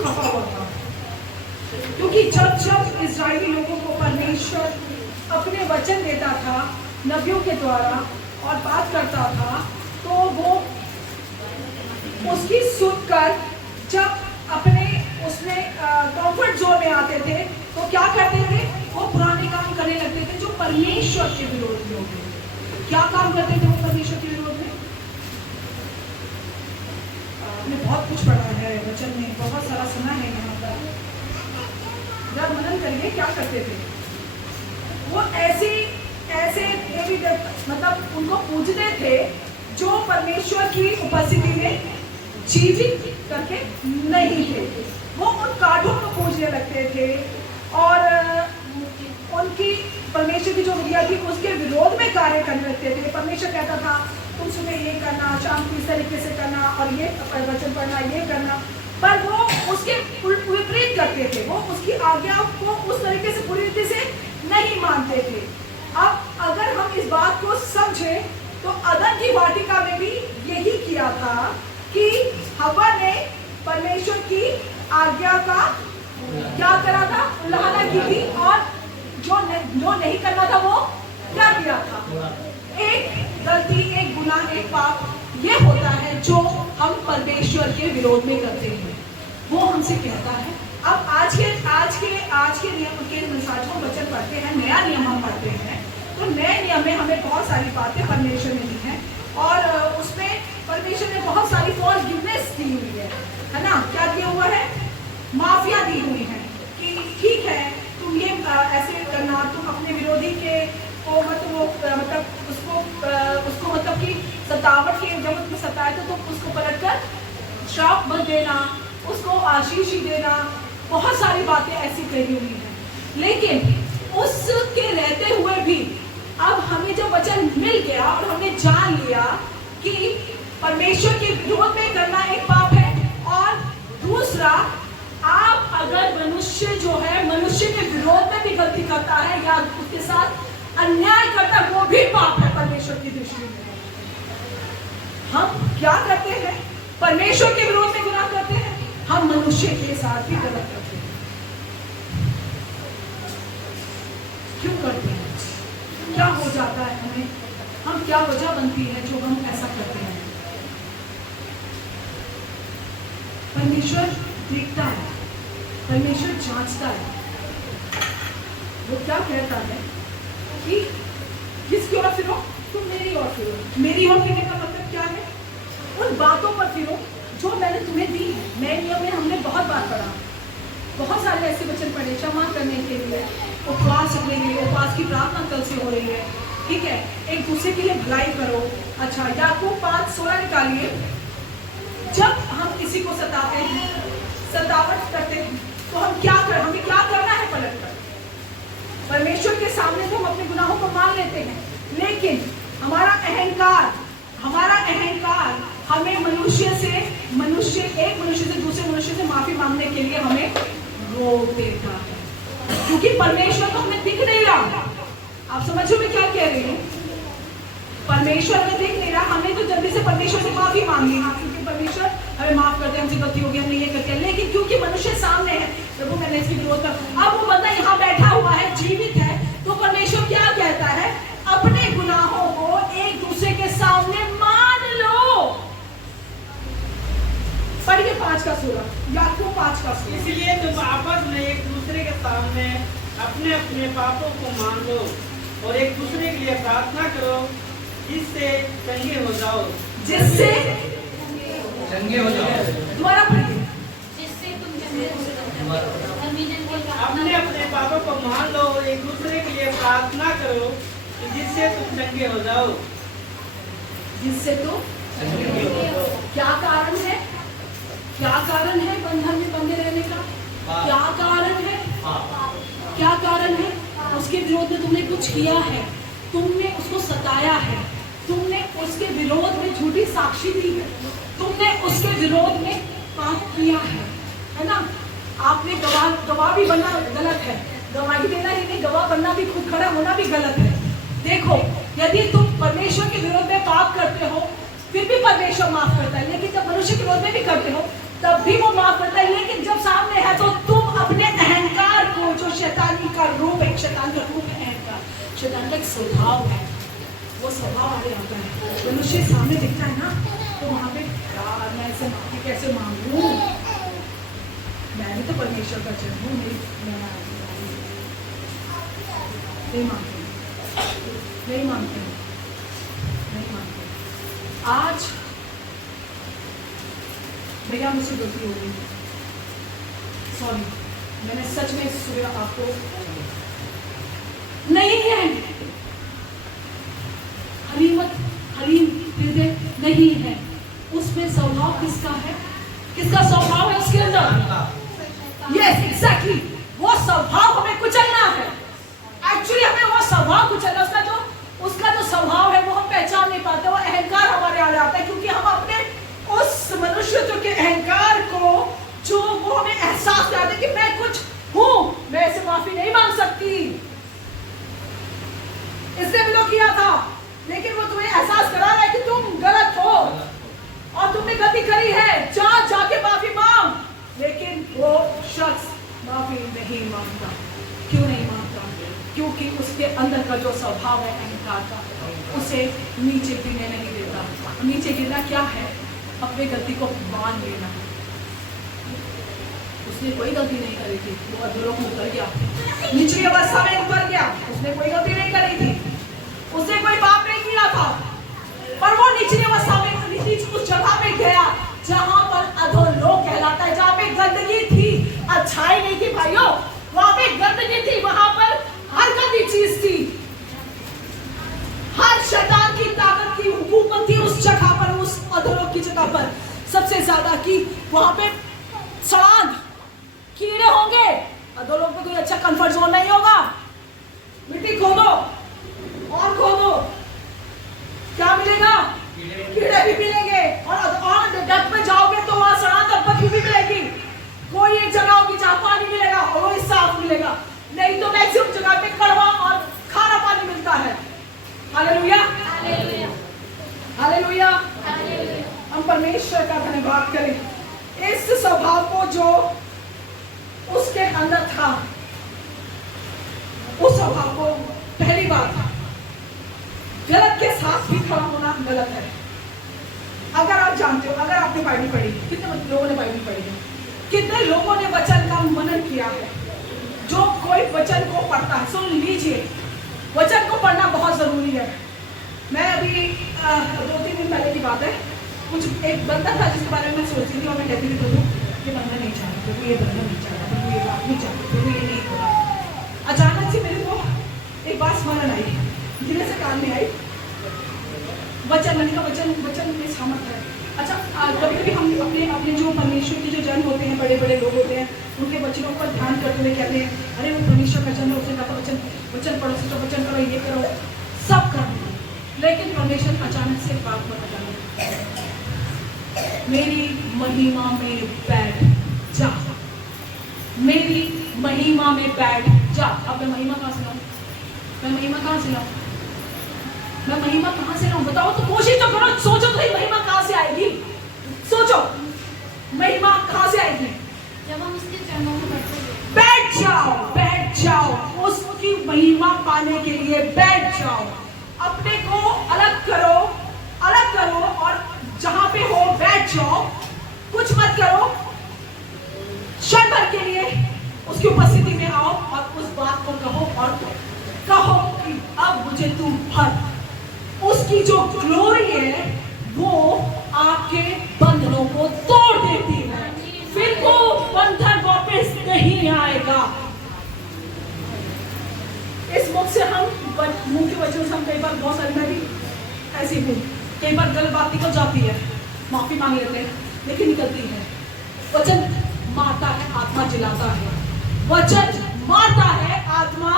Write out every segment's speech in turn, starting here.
खफा हुआ था, क्योंकि जब जब इजरायली लोगों को परमेश्वर अपने वचन देता था नबियों के द्वारा और बात करता था, तो वो उसकी सुनकर जब अपने उसमें कंफर्ट जोन में आते थे तो क्या करते थे, वो पुराने काम करने लगते थे जो परमेश्वर के विरोध में होते थे। क्या काम करते थे वो परमेश्वर के विरोध में? हमने बहुत कुछ पढ़ा है वचन में, बहुत सारा सुना है यहाँ पर, जब मनन करिए क्या करते थे वो। ऐसे देवी मतलब उनको पूजते थे जो परमेश्वर की उपस्थिति में जीवित करके नहीं थे। वो उन काठों को पूजने लगते थे और उनकी परमेश्वर की जो विधियां थी उसके विरोध में कार्य करने लगते थे। परमेश्वर कहता था तुम सुबह ये करना, शाम को इस तरीके से करना और ये वचन पढ़ना, ये करना, पर वो उसके विपरीत करते थे। वो उसकी आज्ञा को उस तरीके से पूरी रीति से नहीं मानते थे। अब अगर हम इस बात को समझे तो अदन की वाटिका में भी यही किया था कि हवा ने परमेश्वर की आज्ञा का क्या करा था, उल्लंघना की थी, और जो नहीं करना था वो क्या किया था। एक गलती, एक गुनाह, एक पाप ये होता है जो हम परमेश्वर के विरोध में करते हैं, वो हमसे कहता है। अब आज के नियम के अनुसार जो वचन पढ़ते हैं, नया नियम हम पढ़ते हैं, तो नए नियम में हमें बहुत सारी बातें परमेश्वर ने दी हैं और उसमें परमेश्वर ने बहुत सारी फॉरगिवनेस दी हुई है ना। क्या दिया हुआ है? माफिया दी हुई है कि ठीक है तुम ये ऐसे करना, तुम अपने विरोधी के को मतलब उसको मतलब कि सतावट के जब उसको सताए तो तुम उसको पलटकर श्राप मत देना, उसको आशीष ही देना। बहुत सारी बातें ऐसी कही हुई हैं, लेकिन उसके रहते हुए भी अब हमें जब वचन मिल गया और हमने जान लिया कि परमेश्वर के विरोध में करना एक पाप है, और दूसरा आप अगर मनुष्य जो है मनुष्य के विरोध में भी गलती करता है या उसके साथ अन्याय करता है, वो भी पाप है परमेश्वर की दृष्टि में। हम क्या करते हैं? परमेश्वर के विरोध में गुनाह करते हैं, हम मनुष्य के साथ भी गलत करते हैं। क्यों करते हैं? क्या हो जाता है हमें? हम क्या वजह बनती है जो हम ऐसा करते हैं? परमेश्वर देखता है, परमेश्वर जांचता है। वो क्या कहता है कि किसकी ओर फिरो? तुम मेरी ओर फिरो। मेरी ओर फिरने का मतलब क्या है? उन बातों पर फिरो जो मैंने तुम्हें दी है। नए नियम में हमने बहुत बार पढ़ा, बहुत सारे ऐसे वचन पढ़े, क्षमा करने के लिए, उपवास रखने के लिए, उपवास की प्रार्थना कल से हो रही है, ठीक है, एक दूसरे के लिए भलाई करो। अच्छा, याकूब 5:16 निकालिए। जब हम किसी को सताते हैं, सतावट करते हैं, तो हमें क्या करना है? पलटकर परमेश्वर के सामने तो हम अपने गुनाहों को मान लेते हैं, लेकिन हमारा अहंकार हमें एक मनुष्य से दूसरे मनुष्य से माफी मांगने के लिए हमें रोक देता है, क्योंकि परमेश्वर तो हमें दिख नहीं रहा। आप समझो मैं क्या कह रही हूँ? परमेश्वर में दिख नहीं रहा, हमने तो जल्दी से परमेश्वर से माफी मांग ली, क्योंकि परमेश्वर हमें माफ कर दे, हमसे गलती हो गई, हमने ये करते हैं, लेकिन क्योंकि मनुष्य सामने है, प्रभु मैंने इसकी विरोध कर, अब वो बंदा यहाँ बैठा हुआ है, जीवित है, तो परमेश्वर क्या कहता है? अपने गुनाहों को एक दूसरे के सामने मान लो। पढ़िए 5:16, याकूब 5:16। इसलिए तुम आपस में एक दूसरे के सामने अपने अपने पापों को मान लो और एक दूसरे के लिए प्रार्थना करो, जिससे चंगे हो जाओ। जिससे चंगे हो जाओ। दोबारा पढ़िए। जिससे तुम चंगे हो जाओ। अपने अपने पापों को मान लो और एक दूसरे के लिए प्रार्थना करो, जिससे तुम चंगे हो जाओ। जिससे तो क्या कारण है? क्या कारण है बंधन में बंधे रहने का? क्या कारण है? क्या कारण है? उसके विरोध में तुमने कुछ किया है, तुमने उसको सताया है, तुमने उसके विरोध में झूठी साक्षी दी है, तुमने उसके विरोध में पाप किया है ना? आपने गवाह भी बनना गलत है, गवाही देना ही नहीं, गवाह बनना भी, खुद खड़ा होना भी गलत है। देखो, यदि तुम परमेश्वर के विरोध में पाप करते हो फिर भी परमेश्वर माफ करता है, लेकिन जब मनुष्य के विरोध में भी करते हो तब भी वो माफ करता है। लेकिन जब सामने है तो तुम अपने अहंकार को, जो शैतानी का रूप है, शैतान का रूप है अहंकार, शैतान का एक स्वभाव है, वो स्वभाव आगे आता है। मनुष्य सामने दिखता है ना, तो वहां पे यार मैं ऐसे माफी कैसे मांगू, मैं भी तो परमेश्वर का जन हूँ, नहीं मानते, नहीं मानते, नहीं मानते। आज भैया मुझसे गलती हो गई, सॉरी, मैंने सच में सुबह आपको नहीं है, हलीम हृदय नहीं है, उसमें स्वभाव किसका है, किसका स्वभाव है उसके अंदर? यस एग्जैक्टली, वो स्वभाव हमें कुचलना है। एक्चुअली हमें वो स्वभाव कुचलना, उसका जो स्वभाव है वो हम पहचान नहीं पाते, वो अहंकार हमारे आ जाता है, क्योंकि हम अपने उस मनुष्यत्व के अहंकार को, जो वो हमें एहसास दिलाते कि मैं कुछ हूं, मैं ऐसे माफी नहीं मांग सकती, इसने भी तो किया था, लेकिन वो तुम्हें एहसास करा रहा है कि तुम गलत हो और तुमने गलती करी है, जाके माफी मांग। लेकिन वो शख्स माफी नहीं मांगता। क्यों नहीं मांगता? क्योंकि उसके अंदर का जो स्वभाव है अहंकार का, उसे नीचे गिरने नहीं देता। नीचे गिरना क्या है? अपने गलती को मान लेना। उसने कोई गलती नहीं करी थी, वो अधूरों में उतर गया, निचली अवस्था में उतर गया, उसने कोई गलती नहीं करी थी, उसने कोई पाप नहीं किया था, पर वो निचली अवस्था में उस जगह पे गया जहां पर अधोलोक कहलाता है, जहां पे गंदगी थी, अच्छाई नहीं थी भाइयों, वहां पे गंदगी थी, वहां पर हर गंदी चीज थी, हर शैतान की ताकत की हुकूमत थी उस जगह पर, उस अधोलोक की जगह पर सबसे ज्यादा की। वहां पे सड़ांध, कीड़े होंगे, अधोलोक में कोई अच्छा कंफर्ट जोन नहीं होगा, मिट्टी खोदो और खोदो, क्या मिलेगा? कीड़े भी मिलेंगे, और डक में जाओगे तो वहां सड़ांध भी मिलेगी। कोई एक जगह होगी जहां पानी मिलेगा और वो साफ मिलेगा, नहीं तो मैक्सिमम जगह पे कड़वा और खारा पानी मिलता है। हालेलुया, हालेलुया, हम परमेश्वर का धन्यवाद करें। इस स्वभाव को जो उसके अंदर था, उस स्वभाव को, पहली बात, गलत के साथ भी खड़ा होना गलत है। अगर आप जानते हो, अगर आपने बाइबल पढ़ी, कितने लोगों ने बाइबल पढ़ी है, कितने लोगों ने वचन का मनन किया है? जो कोई वचन को पढ़ता है, सुन लीजिए, वचन को पढ़ना बहुत जरूरी है। मैं अभी 2-3 दिन पहले की बात है, कुछ एक बंदा था जिसके बारे में मैं सोच रही थी और मैं कहती थी प्रभु ये बंदा नहीं चाहता, प्रभु ये बंदा नहीं चाहता, प्रभु ये बात नहीं चाहती, प्रभु ये नहीं होगा। अचानक से मेरे को एक बात स्मरण आई, जिन्हें से कान में आई, वचन, मैंने कहा वचन में सामर्थ है। अच्छा, कभी कभी हम अपने जो परमेश्वर के जो जन होते हैं, बड़े बड़े लोग होते हैं, उनके वचनों पर ध्यान करते हुए कहते हैं अरे वो परमेश्वर का जन है, उसने कहा वचन पढ़ो, सोचो, वचन करो, ये करो, सब करते हैं। लेकिन परमेश्वर अचानक से बात बता रहा, मेरी महिमा में बैठ जा, मेरी महिमा में बैठ जा। अब मैं महिमा कहाँ से लाऊं? मैं महिमा कहाँ से लाऊं? मैं महिमा कहाँ से लाऊं? बताओ तो, कोशिश तो करो, सोचो तो सही, महिमा कहाँ से आएगी? सोचो, महिमा कहाँ से आएगी? जब हम उसके चरणों में बैठेंगे। बैठ जाओ, बैठ जाओ, उसकी महिमा पाने के लिए बैठ जाओ। अपने को अलग करो और जहां पे हो बैठ जाओ, कुछ मत करो, क्षण भर के लिए उसकी उपस्थिति में आओ और उस बात को कहो और कहो कि अब मुझे तू भर। उसकी जो ग्लोरी है वो आपके बंधनों को तोड़ देती है, फिर वो बंधन वापस नहीं आएगा। इस मुख से हम, मुंह के वचन से हम कई बार, बहुत सारी, मैं भी ऐसी हूँ, कई बार गलत बात निकल जाती है, माफी मांग लेते हैं, लेकिन निकलती है। वचन मारता है, आत्मा जिलाता है, वचन मारता है, आत्मा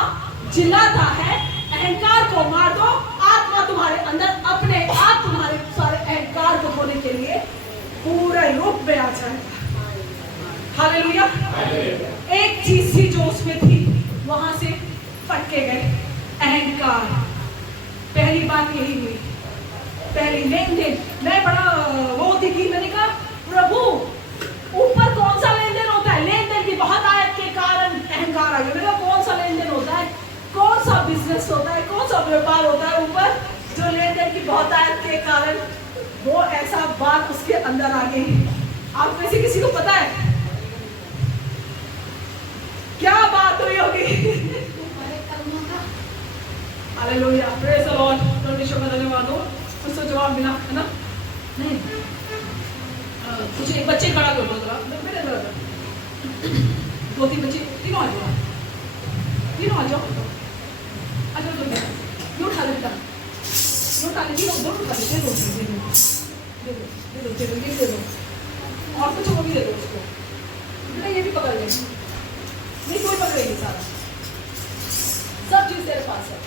जिलाता है। अहंकार को मार दो, आत्मा तुम्हारे अंदर अपने आप तुम्हारे सारे अहंकार को धोने के लिए पूरे रूप में आ जाएगा। हालेलुया। एक चीज थी जो उसमें थी, वहां से फटके गए, अहंकार। पहली बात यही हुई, पहली लेन देन। मैं बड़ा वो थी कि मैंने कहा प्रभु व्यापार होता है ऊपर, जो लेन देन की बहुतायत के कारण वो ऐसा बात उसके अंदर आ गई। आप में से किसी को पता है क्या बात हुई होगी? हमारे कर्मों का हालेलुया, प्रेज द लॉर्ड। परमेश्वर का धन्यवाद हो, उसको जवाब मिला है ना? नहीं कुछ एक बच्चे खड़ा कर दो जरा, मेरे अंदर दो तीन बच्चे, तीनों आ जाओ, तीनों आ जाओ, आ जाओ दो, ये उठा ले बेटा, ये उठा ले, दोनों उठा ले, दे दो दे दो दे दो दे दो दे दो, ये दे दो, और कुछ वो भी दे दो उसको, बेटा ये भी पकड़ ले, नहीं कोई पकड़ेगी सारा, सब चीज तेरे पास है,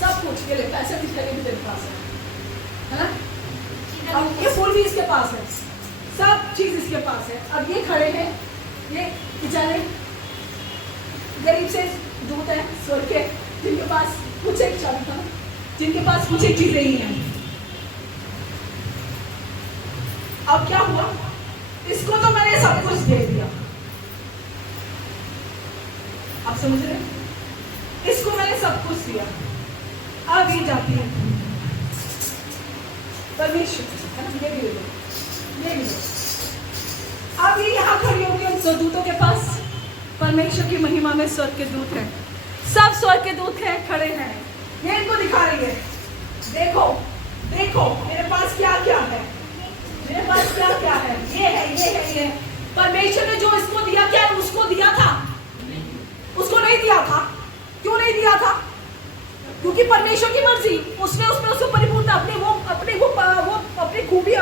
सब कुछ, ये ले पैसे भी खरीद तेरे पास है ना? अब ये फूल भी इसके पास है, सब चीज इसके पास है। अब ये खड़े हैं, ये बेचारे गरीब से दूत है स्वर्ग के, जिनके पास कुछ एक चाबी था, जिनके पास कुछ एक चीजें ही हैं। अब क्या हुआ? इसको तो मैंने सब कुछ दे दिया, आप समझ रहे हैं? इसको मैंने सब कुछ दिया, अब ये जाती है परमेश्वर, है ना? ये भी दो, ये भी दो। अब ये यहाँ खड़ी होगी उन दूतों के पास, परमेश्वर की महिमा में स्वर्ग के दूत हैं, सब स्वर्ग के दूत हैं, खड़े हैं, ये इनको दिखा रही है, देखो देखो मेरे पास क्या क्या है, मेरे पास क्या क्या है, ये है ये है ये है। परमेश्वर ने जो इसको दिया, क्या उसको दिया था? उसको नहीं दिया था। क्यों नहीं दिया था? क्योंकि परमेश्वर की मर्जी, उसने उसमें उसको परिपूर्णता, अपनी खूबी,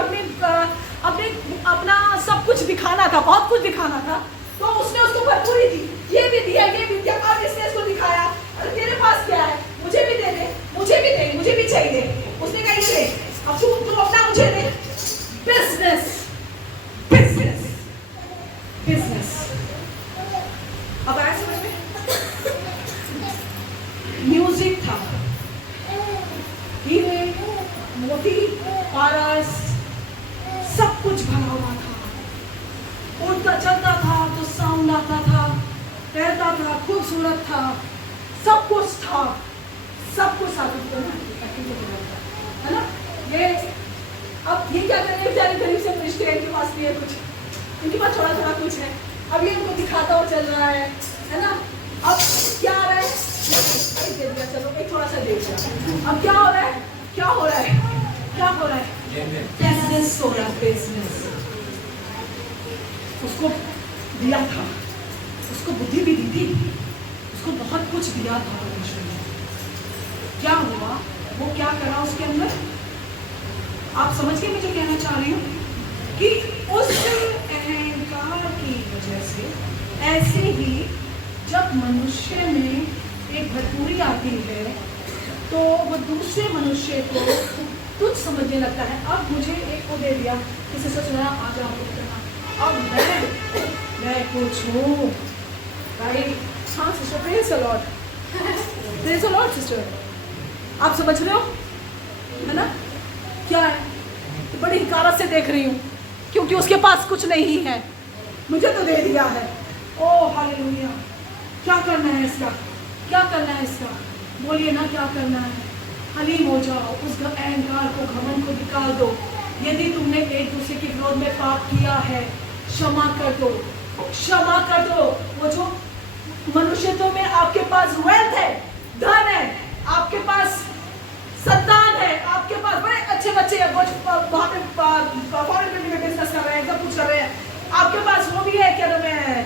अपना सब कुछ दिखाना था, बहुत कुछ दिखाना था, तो उसने उसको भरपूरी दी, ये भी दिया ये भी दिया। अब इसने उसको दिखाया, अरे तेरे पास क्या है, मुझे भी दे दे, मुझे भी दे, मुझे भी चाहिए। उसने कहा ये ले, अब तू अपना मुझे दे। Business business business. अब आया समझ में? म्यूजिक था, हीरे मोती पारस सब कुछ भरा हुआ था, उड़ता चलता था तो साउंड आता था, तैरता था, खूबसूरत था, सब कुछ था, सब कुछ साबित है ना? ये अब ये क्या करें बेचारे गरीब से रिश्ते, इनके पास भी है कुछ, इनके पास थोड़ा थोड़ा कुछ है, अब ये उनको दिखाता हुआ चल रहा है ना? अब क्या आ रहा है? दे दिया, चलो एक थोड़ा सा दे दिया। अब क्या हो रहा है? क्या हो रहा है? क्या हो रहा है? बिजनेस हो रहा है, बिजनेस। उसको दिया था, उसको बुद्धि भी दी थी, उसको बहुत कुछ दिया था परमेश्वर ने। क्या हुआ? वो क्या करा उसके अंदर? आप समझ गए मैं जो कहना चाह रही हूँ? कि उस अहंकार की वजह से, ऐसे ही जब मनुष्य में एक भरपूरी आती है तो वो दूसरे मनुष्य को तुच्छ समझने लगता है। अब मुझे एक को दे दिया, किसी से सुना आ जाओ, अब मैं कुछ हूँ भाई। हाँ sister, praise the Lord, praise the Lord sister, आप समझ रहे हो है ना? क्या है? तो बड़ी हिकारत से देख रही हूँ, क्योंकि उसके पास कुछ नहीं है, मुझे तो दे दिया है। Oh hallelujah! क्या करना है इसका? क्या करना है इसका? बोलिए ना, क्या करना है? हलीम हो जाओ, उस अहंकार को, घमंड को निकाल दो। यदि तुमने एक दूसरे के विरोध में पाप किया है, क्षमा कर दो, क्षमा कर दो। वो जो मनुष्यत्व में आपके पास वेल्थ है, धन है, आपके पास संतान है, आपके पास बड़े अच्छे बच्चे हैं, वहाँ पे फॉरेन में बिजनेस कर रहे हैं, सब कुछ कर रहे हैं, आपके पास वो भी है, क्या नाम है,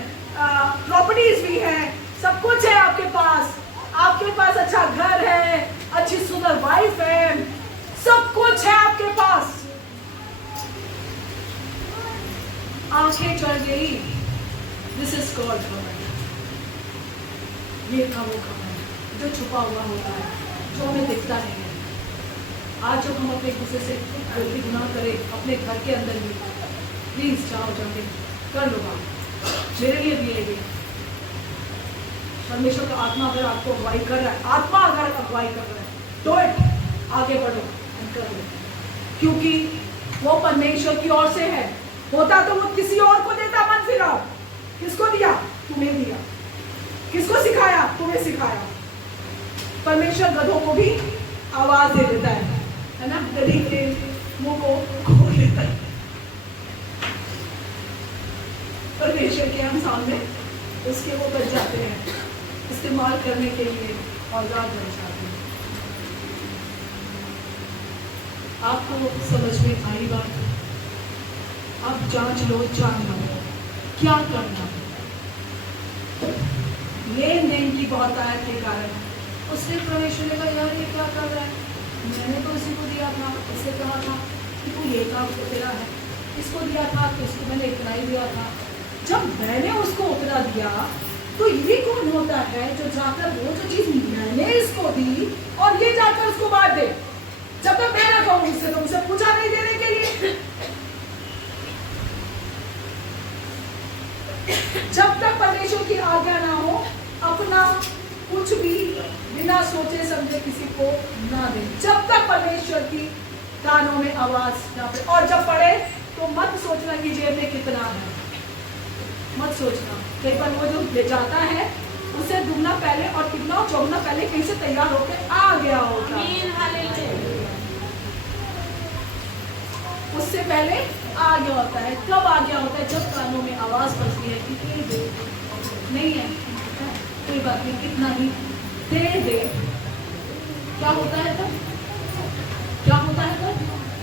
प्रॉपर्टीज भी है, सब कुछ है आपके पास अच्छा घर है, अच्छी सुंदर वाइफ है, सब कुछ है आपके पास। आंखें चढ़ गई, दिस इज कॉल्ड घमंड। ये था वो घमंड जो छुपा हुआ होता है, जो हमें दिखता नहीं है। आज जब हम अपने गुस्से से गलती गुनाह करें अपने घर के अंदर भी, प्लीज जाओ जाके कर लो बात, मेरे लिए भी है। परमेश्वर का आत्मा अगर आपको अगुवाई कर रहा है, आत्मा अगर अगुवाई कर रहा है, तो आगे बढ़ो, कर लो, क्योंकि वो परमेश्वर की ओर से है। होता तो वो किसी और को देता, मन फिराओ। किसको दिया? तुम्हें दिया। किसको सिखाया? तुम्हें सिखाया। परमेश्वर गधों को भी आवाज दे देता है ना, गधी के मुंह को खोल देता है। परमेश्वर के हम सामने उसके वो बच जाते हैं, इस्तेमाल करने के लिए औजार बन जाते हैं। आपको समझ में आई बात? आप जांच लो, जान लो क्या करना है। लेन देन की बहुतायत के कारण उसने परमेश्वर ने कहा यार ये क्या कर रहा है, मैंने तो इसी को दिया था, इससे कहा था कि तू ये काम तो तेरा है, इसको दिया था तो इसको मैंने इतना ही दिया था। जब मैंने उसको उतना दिया तो ये कौन होता है जो जाकर वो जो चीज मैंने इसको दी और ये जाकर उसको बांट दे, जब तक मैं ना कहूं उससे तो मुझसे पूछा नहीं देने के लिए। जब तक परमेश्वर की आज्ञा ना हो अपना कुछ भी बिना सोचे समझे किसी को ना दे, जब तक परमेश्वर की कानों में आवाज ना पड़े। और जब पड़े तो मत सोचना कि जेब में कितना है, मत सोचना। कई बार वो जो ले जाता है उसे दुगना पहले और तिगना चौगुना पहले कहीं से तैयार होकर आ गया होता है, उससे पहले आ गया होता है। कब आ गया होता है? जब कानों में आवाज बजती है कि दे दे, नहीं है कोई बात नहीं, कितना ही दे दे। क्या होता है तब? क्या होता है तब?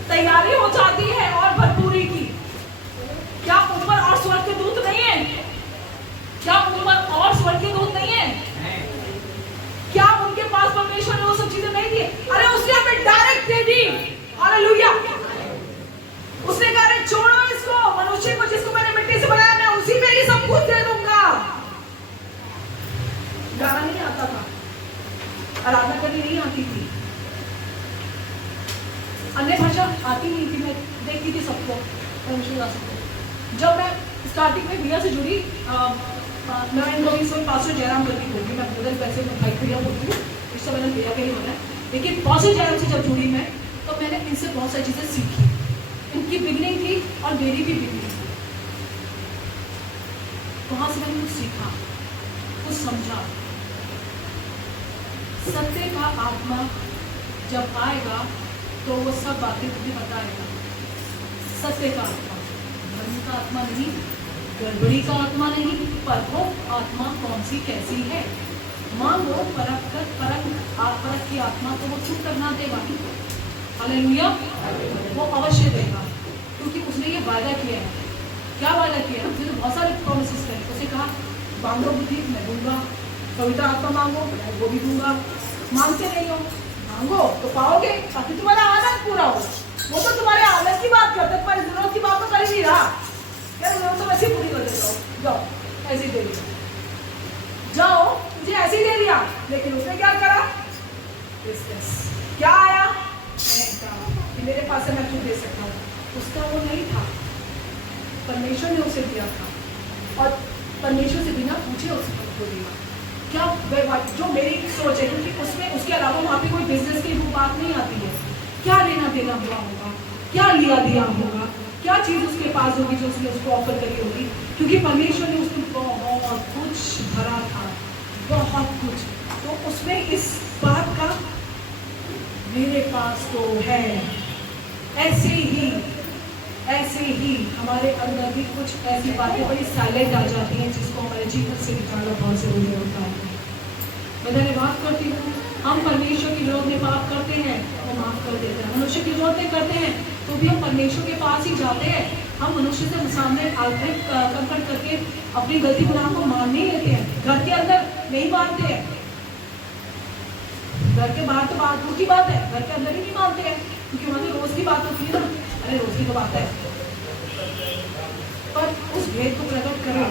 तैयारी हो जाती है और भरपूरी की। क्या ऊपर और स्वर्ग के दूत नहीं है? क्या ऊपर और स्वर्ग के दूत नहीं है? क्या उनके पास परमेश्वर ने वो सब चीजें नहीं दी? अरे उसने हमें डायरेक्ट दे दी। हालेलुया। उसने कहा अरे छोड़ो इसको, मनुष्य को जिसको मैंने मिट्टी से बनाया मैं उसी में ही सब कुछ दे दूंगा। गाना नहीं आता था, आराधना करनी नहीं आती थी, अन्य भाषा आती नहीं थी, मैं देखती थी सबको, जब मैं स्टार्टिंग में भैया से जुड़ी, मैं पास्टर जयराम करके बोलती, मैं बदल पैसे में भाई भैया बोलती हूँ, इस समय मैंने भैया का ही होना है, लेकिन पास्टर जयराम से जब जुड़ी मैं तो मैंने इनसे बहुत सारी चीजें सीखी। इनकी बिगनिंग थी और मेरी भी बिगनिंग थी। वहां से मैंने कुछ सीखा, कुछ समझा। सत्य का आत्मा जब आएगा तो वो सब बातें तुम्हें बताएगा। सत्य का आत्मा, धर्म का आत्मा नहीं, गड़बड़ी का आत्मा नहीं, परखो आत्मा कौन सी कैसी है। मांगो परख कर, परख की आत्मा तो वो चुप करना देगा। हालेलुया। वो अवश्य देगा, क्योंकि उसने ये वादा किया है। क्या वादा किया है? उसने बहुत सारे प्रोमिसेस करे। उसने कहा मांगो बुद्धि मैं दूंगा, पवित्र आत्मा मांगो मैं वो भी दूंगा। मांगते नहीं हो, मांगो तो पाओगे, ताकि तुम्हारा आनंद पूरा हो। वो तो तुम्हारे आनंद की बात करते, तुम्हारी जरूरत की बात तो कर ही नहीं रहा। क्या जरूरत तो वैसे पूरी कर देता हूँ, जाओ ऐसे दे दिया, जाओ मुझे ऐसे ही दे दिया। लेकिन उसने क्या करा? क्या आया? कि मेरे पास है मैं क्यों दे सकता हूँ। उसका वो नहीं था, परमेश्वर ने उसे दिया था और परमेश्वर से बिना पूछे उसको दिया। क्या जो मेरी सोच है, क्योंकि उसमें उसके अलावा वहाँ पे कोई बिजनेस की वो बात नहीं आती है। क्या लेना देना हुआ होगा, क्या लिया दिया होगा, क्या चीज़ उसके पास होगी जो उसने उसको ऑफर करी होगी, क्योंकि परमेश्वर ने उसको बहुत कुछ भरा था, बहुत कुछ। तो उसमें इस बात का मेरे पास तो है। ऐसे ही हमारे अंदर भी कुछ ऐसी बातें बड़ी साइलेंट आ जाती हैं जिसको हमारे जीवन से निकालना बहुत जरूरी होता है। मैं धन्यवाद करती हूँ, हम परमेश्वर के विरोध में पाप करते हैं, वो माफ कर देता है। मनुष्य के विरोध में करते हैं तो भी हम परमेश्वर के पास ही जाते हैं। हम मनुष्य से सामने कंफर्ट करके अपनी गलती गुनाह को मान नहीं लेते हैं। घर के अंदर नहीं मानते हैं, घर के बाहर तो बात दूर की बात है, घर के अंदर ही नहीं मानते हैं, क्योंकि वहाँ तो रोज की बात होती है ना। अरे रोज की तो बात है, पर उस भेद को प्रकट करें